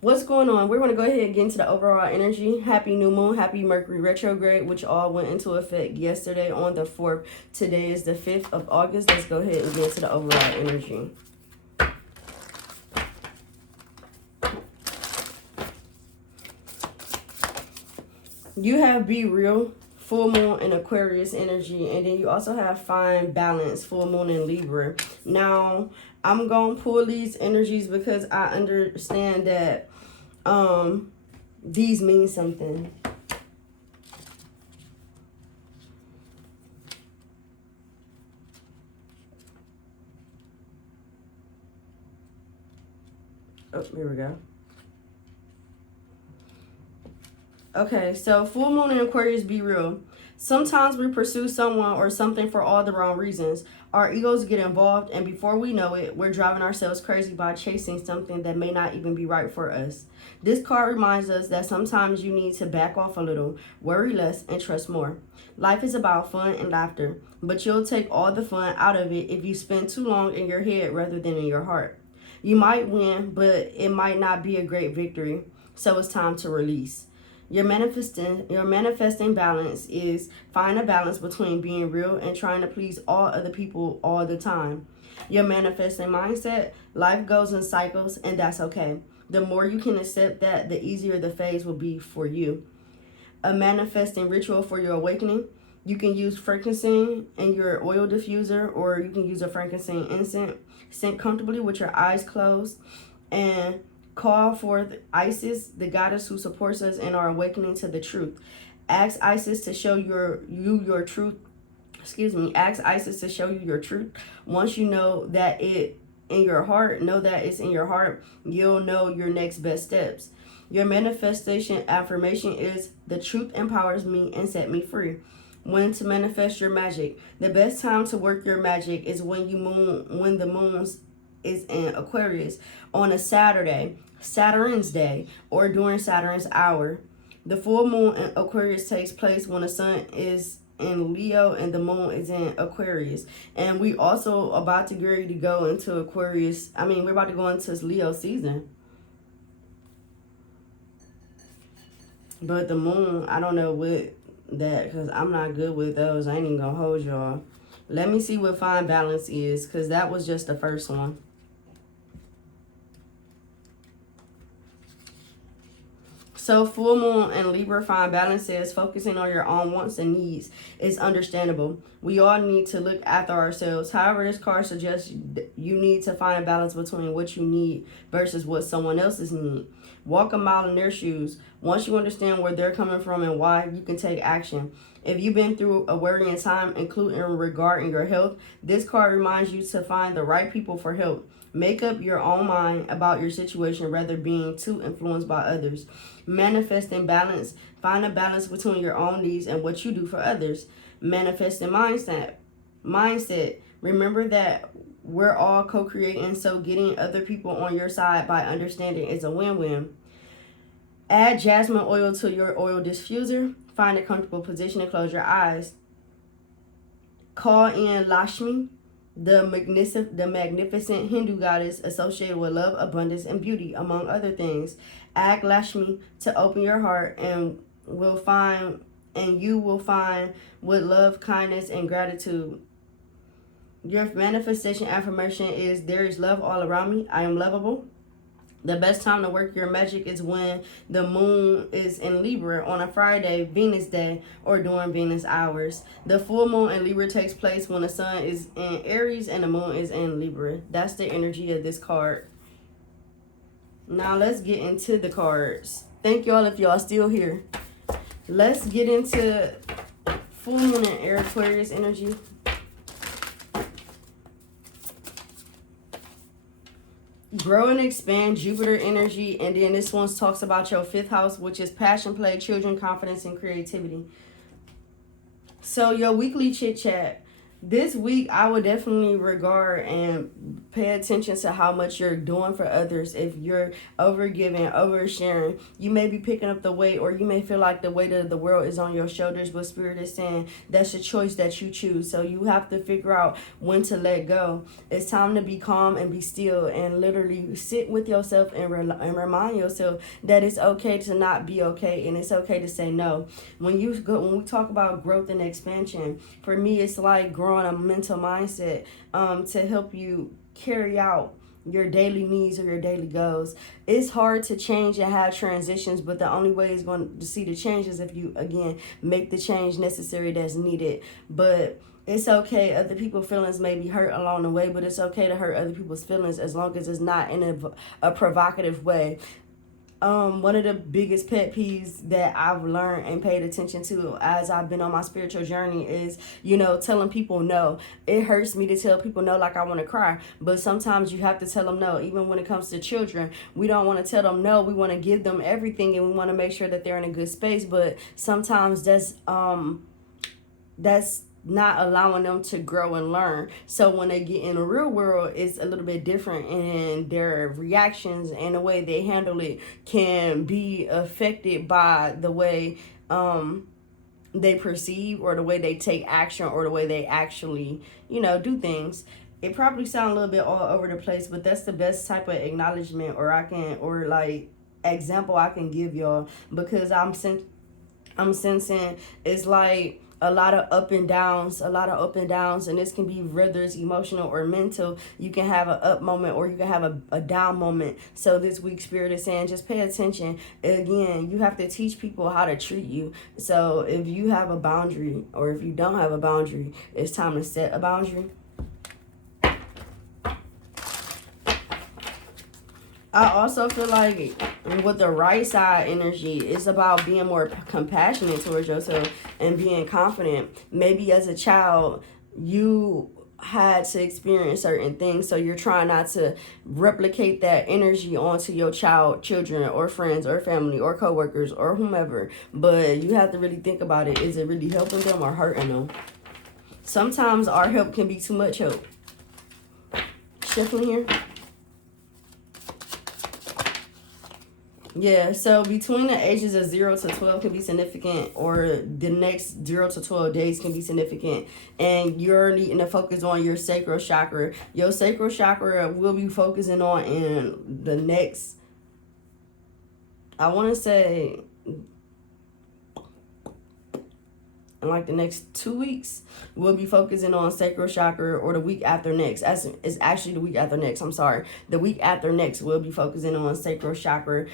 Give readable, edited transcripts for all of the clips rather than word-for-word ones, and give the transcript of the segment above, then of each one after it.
What's going on? We're going to go ahead and get into the overall energy. Happy new moon, happy Mercury retrograde, which all went into effect yesterday on the 4th. Today is the 5th of August. Let's go ahead and get into the overall energy. You have Be Real, full moon and Aquarius energy, and then you also have Find Balance, full moon in Libra. Now, I'm going to pull these energies because I understand that these mean something. Oh, here we go. Okay, so full moon in Aquarius, be real. Sometimes we pursue someone or something for all the wrong reasons. Our egos get involved, and before we know it, we're driving ourselves crazy by chasing something that may not even be right for us. This card reminds us that sometimes you need to back off a little, worry less, and trust more. Life is about fun and laughter, but you'll take all the fun out of it if you spend too long in your head rather than in your heart. You might win, but it might not be a great victory, so it's time to release. Your manifesting balance is find a balance between being real and trying to please all other people all the time. Your manifesting mindset, life goes in cycles, and that's okay. The more you can accept that, the easier the phase will be for you. A manifesting ritual for your awakening. You can use frankincense in your oil diffuser, or you can use a frankincense incense. Sit comfortably with your eyes closed and call forth Isis, the goddess who supports us in our awakening to the truth. Ask Isis to show your truth. Ask Isis to show you your truth. Once you know that it's in your heart, you'll know your next best steps. Your manifestation affirmation is the truth empowers me and set me free. When to manifest your magic. The best time to work your magic is when the moon is in Aquarius on a Saturday, Saturn's day, or during Saturn's hour. The full moon in Aquarius takes place when the sun is in Leo and the moon is in Aquarius. And we also about to get ready to go into Aquarius. We're about to go into Leo season. But the moon, I don't know what that, because I'm not good with those. I ain't even gonna hold y'all. Let me see what Find Balance is, because that was just the first one. So full moon and Libra, Find Balance says focusing on your own wants and needs is understandable. We all need to look after ourselves. However, this card suggests you need to find a balance between what you need versus what someone else's need. Walk a mile in their shoes. Once you understand where they're coming from and why, you can take action. If you've been through a worrying time, including regarding your health, this card reminds you to find the right people for help. Make up your own mind about your situation rather than being too influenced by others. Manifesting balance. Find a balance between your own needs and what you do for others. Manifesting mindset. Remember that we're all co-creating, so getting other people on your side by understanding is a win-win. Add jasmine oil to your oil diffuser. Find a comfortable position and close your eyes. Call in Lakshmi, the magnificent Hindu goddess associated with love, abundance, and beauty, among other things. Ask Lakshmi to open your heart, and you will find with love, kindness, and gratitude. Your manifestation affirmation is there is love all around me. I am lovable. The best time to work your magic is when the moon is in Libra on a Friday, Venus day, or during Venus hours. The full moon in Libra takes place when the sun is in Aries and the moon is in Libra. That's the energy of this card. Now let's get into the cards. Thank y'all if y'all still here. Let's get into full moon and Aquarius energy. Grow and expand, Jupiter energy. And then this one talks about your 5th house, which is passion, play, children, confidence, and creativity. So your weekly chit chat. This week, I would definitely regard and pay attention to how much you're doing for others. If you're overgiving, oversharing, you may be picking up the weight, or you may feel like the weight of the world is on your shoulders, but Spirit is saying that's a choice that you choose. So you have to figure out when to let go. It's time to be calm and be still and literally sit with yourself and remind yourself that it's okay to not be okay, and it's okay to say no. When we talk about growth and expansion, for me, it's like growing a mental mindset to help you carry out your daily needs or your daily goals. It's hard to change and have transitions, but the only way is going to see the change is if you, again, make the change necessary that's needed. But it's okay. Other people's feelings may be hurt along the way, but it's okay to hurt other people's feelings as long as it's not in a provocative way. One of the biggest pet peeves that I've learned and paid attention to as I've been on my spiritual journey is, telling people no. It hurts me to tell people no, like I want to cry, but sometimes you have to tell them no. Even when it comes to children, we don't want to tell them no. We want to give them everything, and we want to make sure that they're in a good space, but sometimes that's not allowing them to grow and learn. So when they get in the real world, it's a little bit different, and their reactions and the way they handle it can be affected by the way they perceive, or the way they take action, or the way they actually do things. It probably sounds a little bit all over the place, but that's the best type of acknowledgement example I can give y'all, because I'm sensing it's like a lot of up and downs, and this can be whether it's emotional or mental. You can have an up moment, or you can have a down moment. So this week, Spirit is saying just pay attention. Again, you have to teach people how to treat you. So if you have a boundary, or if you don't have a boundary, it's time to set a boundary. I also feel like with the right side energy, it's about being more compassionate towards yourself and being confident. Maybe as a child, you had to experience certain things, so you're trying not to replicate that energy onto your children or friends or family or coworkers or whomever. But you have to really think about it. Is it really helping them or hurting them? Sometimes our help can be too much help. Shifting here. Yeah, so between the ages of 0 to 12 can be significant, or the next 0 to 12 days can be significant, and you're needing to focus on your sacral chakra. Your sacral chakra will be focusing on in the next, I want to say, in like the next 2 weeks, we'll be focusing on sacral chakra, or the week after next. It's actually the week after next. I'm sorry. The week after next, we'll be focusing on sacral chakra,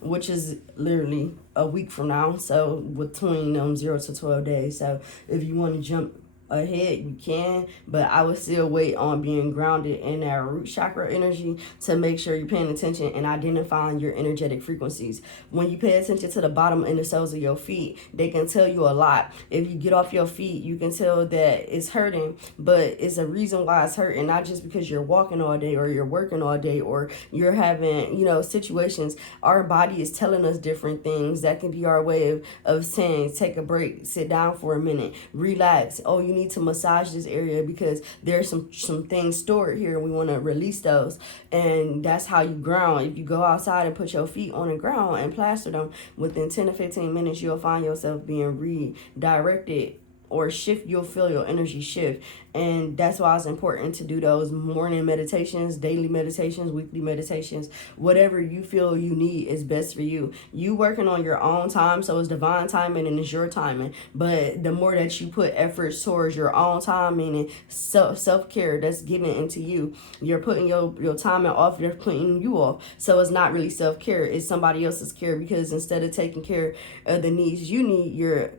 which is literally a week from now. So between 0 to 12 days. So if you want to jump ahead, you can, but I would still wait on being grounded in that root chakra energy to make sure you're paying attention and identifying your energetic frequencies. When you pay attention to the bottom and the soles of your feet, they can tell you a lot. If you get off your feet, you can tell that it's hurting, but it's a reason why it's hurting, not just because you're walking all day or you're working all day or you're having situations. Our body is telling us different things. That can be our way of saying take a break, sit down for a minute, relax. Oh, you need to massage this area because there's some things stored here and we want to release those. And that's how you ground. If you go outside and put your feet on the ground and plaster them, within 10 to 15 minutes you'll find yourself being redirected or shift. You'll feel your energy shift. And that's why it's important to do those morning meditations, daily meditations, weekly meditations. Whatever you feel you need is best for you. You working on your own time, so it's divine timing and it's your timing. But the more that you put efforts towards your own time, meaning self-care that's given into you, you're putting your timing off, you're putting you off. So it's not really self-care, it's somebody else's care, because instead of taking care of the needs you need, you're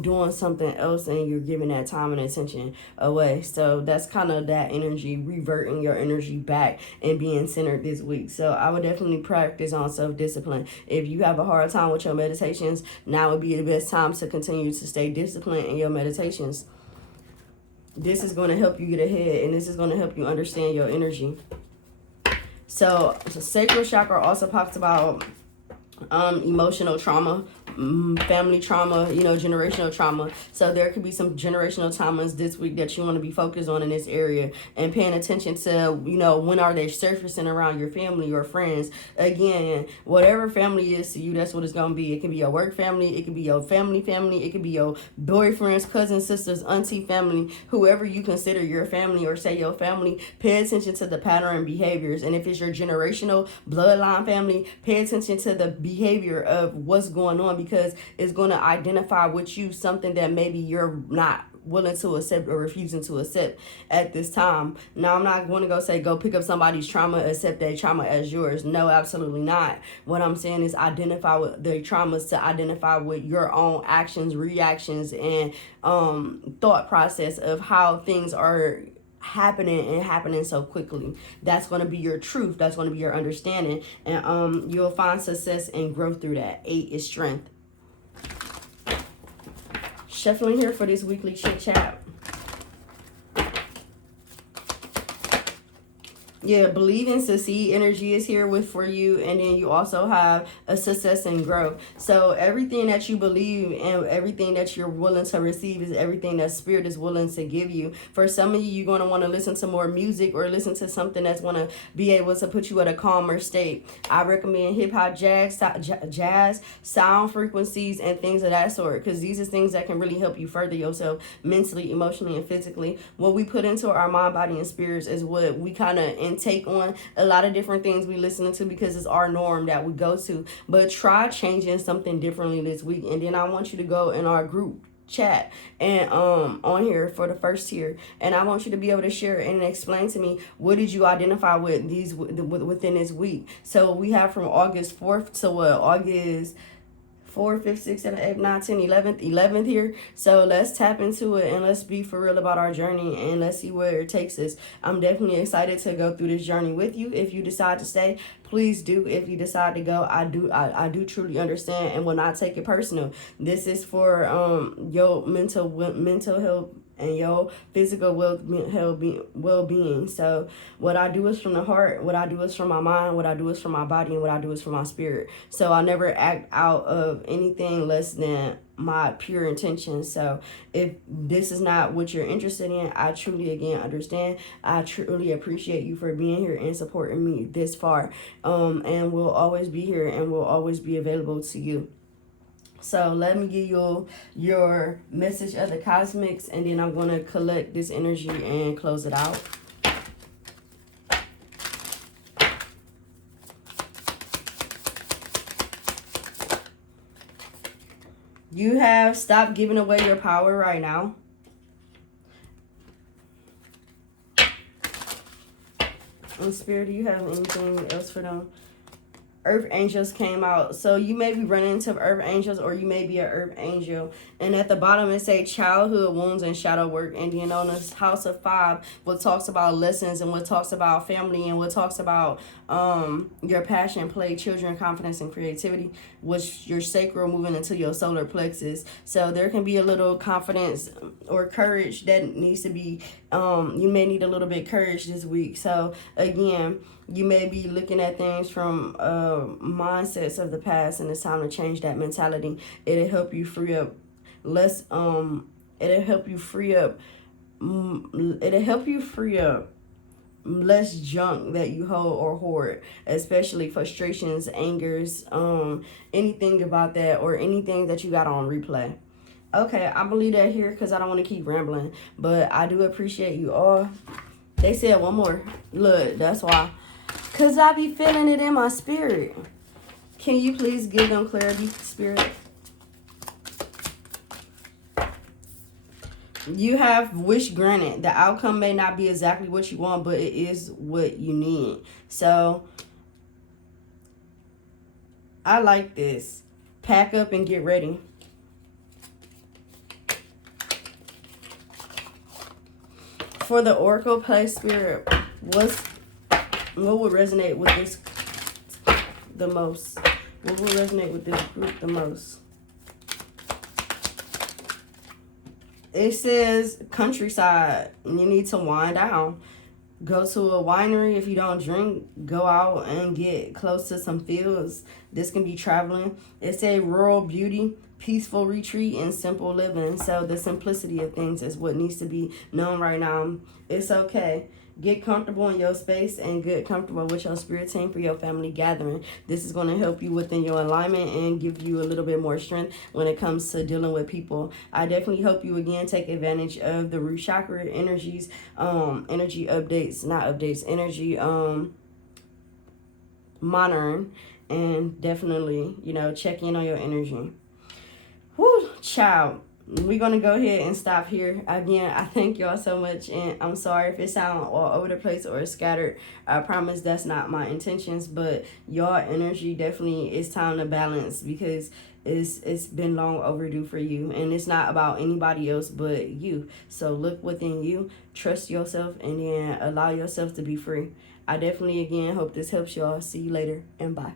doing something else and you're giving that time and attention away. So that's kind of that energy, reverting your energy back and being centered this week. So I would definitely practice on self-discipline. If you have a hard time with your meditations, now would be the best time to continue to stay disciplined in your meditations. This is going to help you get ahead, and this is going to help you understand your energy. So the sacral chakra also talks about emotional trauma, family trauma, you know, generational trauma. So there could be some generational traumas this week that you want to be focused on in this area, and paying attention to, you know, when are they surfacing around your family or friends. Again, whatever family is to you, that's what it's going to be. It can be your work family, it can be your family, it can be your boyfriends, cousins, sisters, auntie family, whoever you consider your family or say your family. Pay attention to the pattern and behaviors. And if it's your generational bloodline family, pay attention to the behavior of what's going on, because it's going to identify with you something that maybe you're not willing to accept or refusing to accept at this time. Now, I'm not going to go pick up somebody's trauma, accept that trauma as yours. No, absolutely not. What I'm saying is identify with the traumas to identify with your own actions, reactions, and thought process of how things are happening so quickly. That's going to be your truth. That's going to be your understanding, and you'll find success and growth through that. 8 is strength. Shuffling here for this weekly chit chat. Yeah, believe and succeed energy is here for you. And then you also have a success and growth. So everything that you believe and everything that you're willing to receive is everything that spirit is willing to give you. For some of you, you're going to want to listen to more music or listen to something that's going to be able to put you at a calmer state. I recommend hip hop, jazz, sound frequencies, and things of that sort, because these are things that can really help you further yourself mentally, emotionally, and physically. What we put into our mind, body, and spirits is what we kind of take on. A lot of different things we listen to because it's our norm that we go to, but try changing something differently this week. And then I want you to go in our group chat and on here for the first tier, and I want you to be able to share and explain to me, what did you identify with these within this week. So we have from August 4th to August 4th, 5th, 6th, 7th, 8th, 9th, 10th, 11th here. So let's tap into it and let's be for real about our journey, and let's see where it takes us. I'm definitely excited to go through this journey with you. If you decide to stay, please do. If you decide to go, I do truly understand and will not take it personal. This is for your mental health and your physical well-being. So what I do is from the heart, what I do is from my mind, what I do is from my body, and what I do is from my spirit. So I never act out of anything less than my pure intentions. So if this is not what you're interested in, I truly, again, understand. I truly appreciate you for being here and supporting me this far. And we'll always be here and we'll always be available to you. So let me give you your message of the cosmics, and then I'm going to collect this energy and close it out. You have stopped giving away your power right now. And Spirit, do you have anything else for them? Earth angels came out. So you may be running into earth angels, or you may be an earth angel. And at the bottom it say childhood wounds and shadow work. And then on this house of 5, what talks about lessons, and what talks about family, and what talks about your passion, play, children, confidence, and creativity, which your sacral moving into your solar plexus. So there can be a little confidence or courage that needs to be, you may need a little bit of courage this week. So again, you may be looking at things from mindsets of the past, and it's time to change that mentality. It'll help you free up less. It'll help you free up less junk that you hold or hoard, especially frustrations, angers, anything about that, or anything that you got on replay. Okay, I believe that here because I don't want to keep rambling, but I do appreciate you all. They said one more. Look, that's why. Because I be feeling it in my spirit. Can you please give them clarity, Spirit? You have wish granted. The outcome may not be exactly what you want, but it is what you need. So, I like this. Pack up and get ready. For the Oracle play, Spirit, what would resonate with this the most? What will resonate with this group the most? It says countryside. You need to wind down. Go to a winery. If you don't drink, go out and get close to some fields. This can be traveling. It's a rural beauty, peaceful retreat, and simple living. So the simplicity of things is what needs to be known right now. It's okay. Get comfortable in your space and get comfortable with your spirit team for your family gathering. This is going to help you within your alignment and give you a little bit more strength when it comes to dealing with people. I definitely hope you again take advantage of the root chakra energies, energy updates, not updates, energy monitoring, and definitely, check in on your energy. Whoo, child. We're going to go ahead and stop here. Again, I thank y'all so much, and I'm sorry if it sounds all over the place or scattered. I promise that's not my intentions, but y'all energy definitely is time to balance, because it's been long overdue for you, and it's not about anybody else but you. So look within you, trust yourself, and then allow yourself to be free. I definitely, again, hope this helps y'all. See you later, and bye.